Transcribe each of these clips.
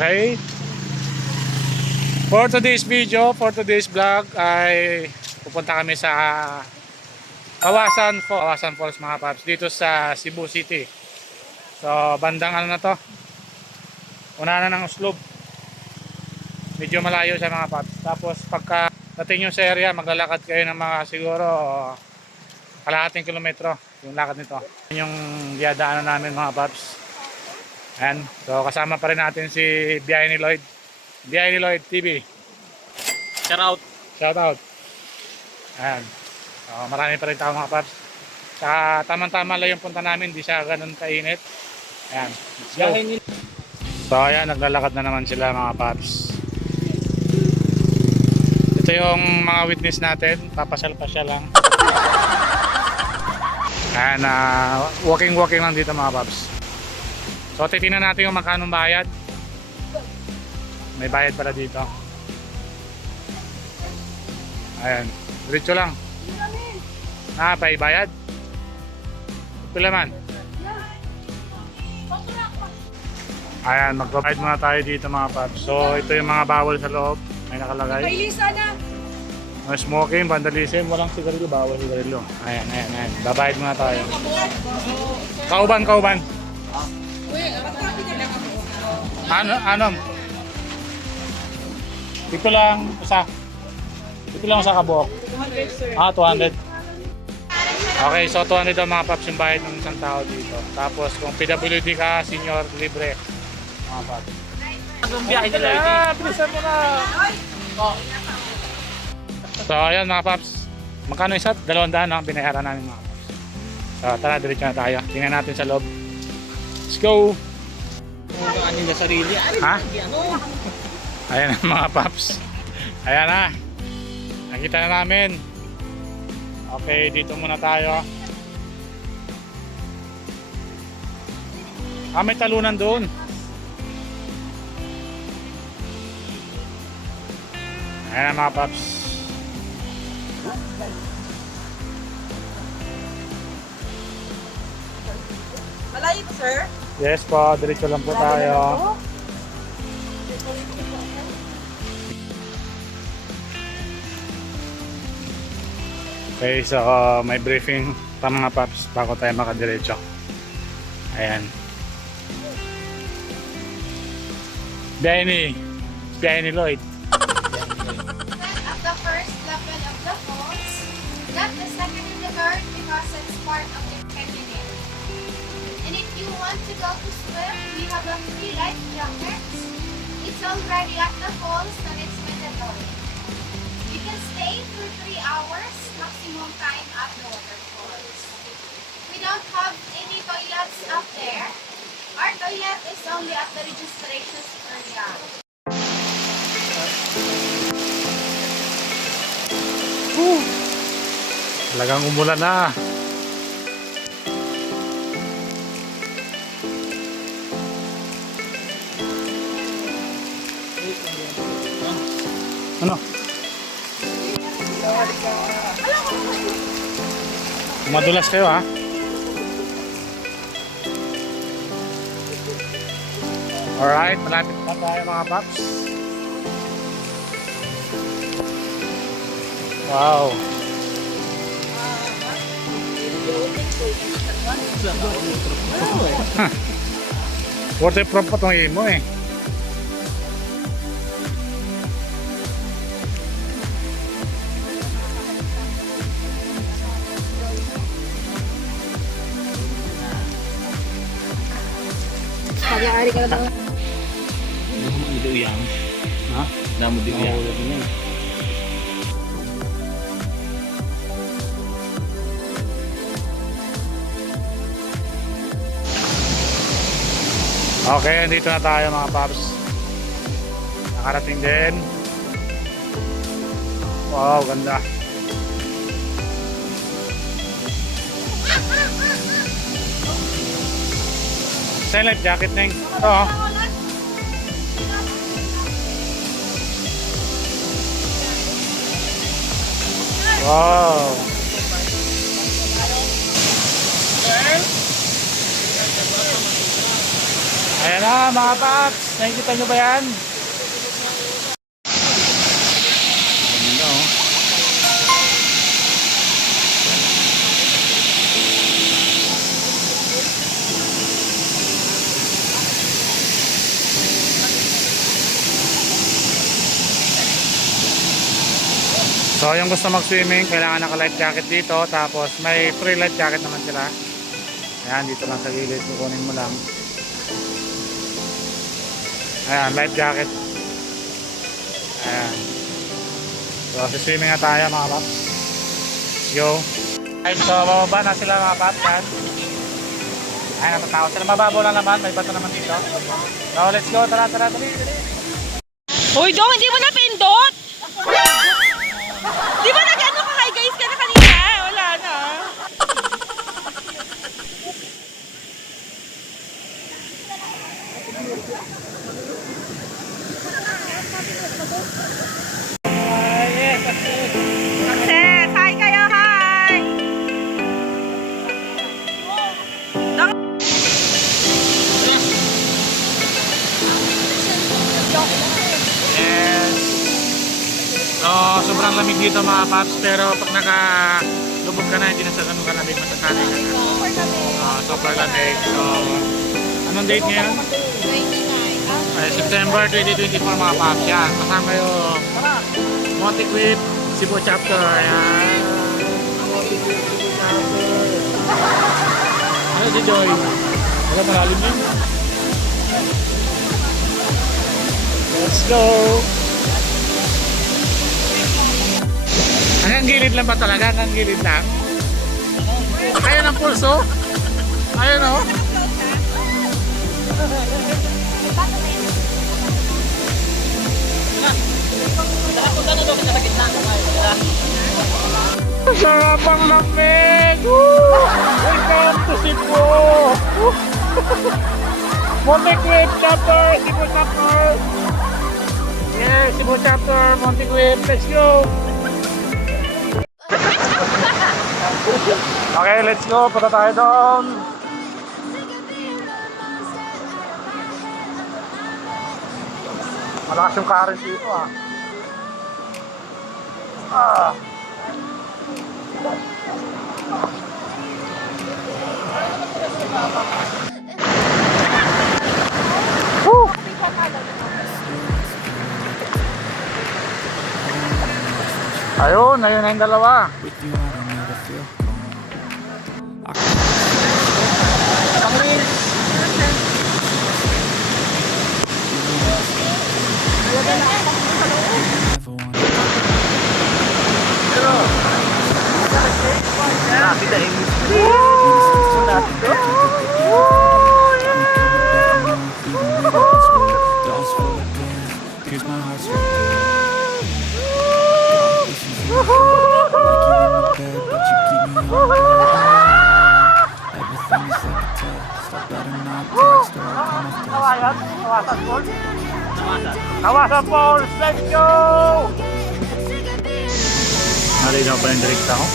Okay. For today's video, for today's vlog ay pupunta kami sa Kawasan Falls mga paps dito sa Cebu City. So bandang ano na to, una na ng Uslob, medyo malayo sa mga paps. Tapos pagka dating nyo sa area, maglalakad kayo ng mga siguro kalahating kilometro yung lakad nito. Yun yung diadaanan namin mga paps. Ayan. So kasama pa rin natin si Biyahe ni Lloyd, Biyahe ni Lloyd TV. Shout out. Shout out. Ayan. So, marami pa rin tao mga paps. Sa tamang-tama lang yung punta namin, hindi siya ganun kainit. Ayan. Let's go. So ayan, naglalakad na naman sila mga paps. Ito yung mga witness natin, papasyal-pasyal lang. Ayan, walking lang dito mga paps. So titingnan natin yung magkano bayad. May bayad pala dito. Ayan, diretso lang. May bayad? Pila man? Ayan, magbabayad muna tayo dito mga paps. So ito yung mga bawal sa loob. May nakalagay. No smoking, vandalism, walang sigarilyo, bawal sigarilyo. Ayan. Babayad muna tayo. Kauban. Ano? Dito lang sa kabuok. 200. Okay, so 200 ang mga paps yung bayad ng isang tao dito. Tapos kung PWD ka, senior, libre. Mga paps. Anong biyahe nila ito? Bilisan mo na. So ayan mga paps. Magkano isa? 200 ang binayaran namin mga paps. So tara, diretso na tayo. Tingnan natin sa loob. Let's go! Ano nila sarili? Ha? Ayan ang mga paps. Ayan na. Nakita na namin. Okay, dito muna tayo. May talunan doon. Ayan mga paps. Malayo po, sir? Yes po, diretso lang po tayo. Okay, so may briefing pa mga paps bago tayo makadiretso. Ayan. Biyahe ni Lloyd. At the first level of the falls, not the second in the guard because it's part of the canyon. And if you want to go to swim, we have a free life jackets. It's already at the falls and it's mandatory. You can stay for 3 hours, maximum time at the waterfalls. We don't have any toilets up there. Our toilet is only at the registration area. Talagang umulan na. Ano? Madulas kayo ha? Alright, malapit na tayo mga paps. Wow. Waterproof pa itong imo eh. Pag-aari ka na daw. Damo di uyang. Ha? Damo di uyang. Okay, dito na tayo mga paps. Nakarating din. Wow, ganda. Sa life jacket na yung ito. Wow. Ayan na mga paps. Nakikita nyo ba yan? Ganda oh. So yung gusto mag-swimming, kailangan naka-life jacket dito. Tapos may free life jacket naman sila. Ayan, dito lang sa gilid. Kukunin mo lang. Ayan, life jacket. Ayan. So swimming na tayo mga paps. Let's go. Ayan, so bababa na sila mga paps. Ayan. Ayan, natatakot sila. Mababaw lang naman. May bato naman dito. So let's go. Tara, tara, dali, dali. Hoy, Dong, hindi mo na pindot! Di ba nag-ano ka kay guys ka na kanina? Wala na. Success! Hi kayo, hi! Yes. So, sobrang lamig dito mga paps, pero pag nakalubog ka na, hindi na sa ganun kalamig, masasanay ka na. Super lamig. So, anong date ngayon? 29. Ay, September 2024 mga paps. Yan, kasama yung Montequip Cebu chapter. Ayan. Montequip Cebu chapter. Ano si Joy? Wala malalim yun. Let's go! Hanggang gilid lang ba talaga? Hanggang gilid lang? Kaya ng pulso? Ayun o. Sarap ang lamig! Woo! Welcome to Cebu! Montequip chapter! Cebu chapter! Yeah, Cebu chapter! Montequip! Let's go! Okay, let's go. Punta tayo doon. Malakas yung current dito ah. Ah. Woo! Ayun, ayun na yung dalawa. Here's my heart straight bed, but you keep me on. Everything is like a test. I better not text or I'll come off desk. Kawasan Falls, let's go! Nalinaw ba yung direct ako?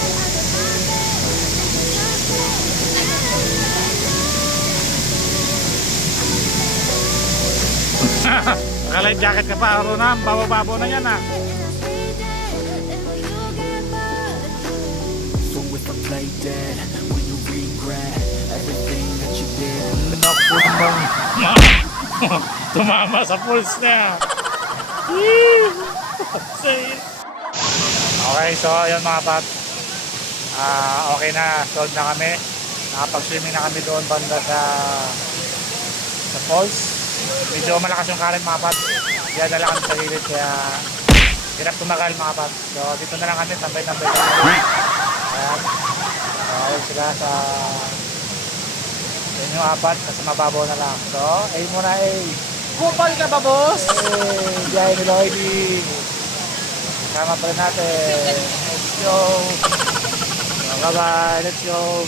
Naka-life jacket ka pa, Ronam. Babo-babo na yan ah. So if I play dead, will you regret everything that you did? Naku naman. Tumama sa pulse niya. Okay, so ayun mga paps. Okay na, solved na kami. Nakapag-swimming na kami doon banda sa falls. Medyo malakas yung current mga paps. Kaya dala kami sa gilid, kaya hirap tumagal mga paps. So dito na lang kami, tambay-tambay kami. Ayan. Ayun sila sa yun yung apat, kasi mababaw na lang. So, A muna A. Kupal ka ba, boss? Hey, Jai Meloidi. Kasama pa rin natin. Let's go. Bye-bye. Let's go.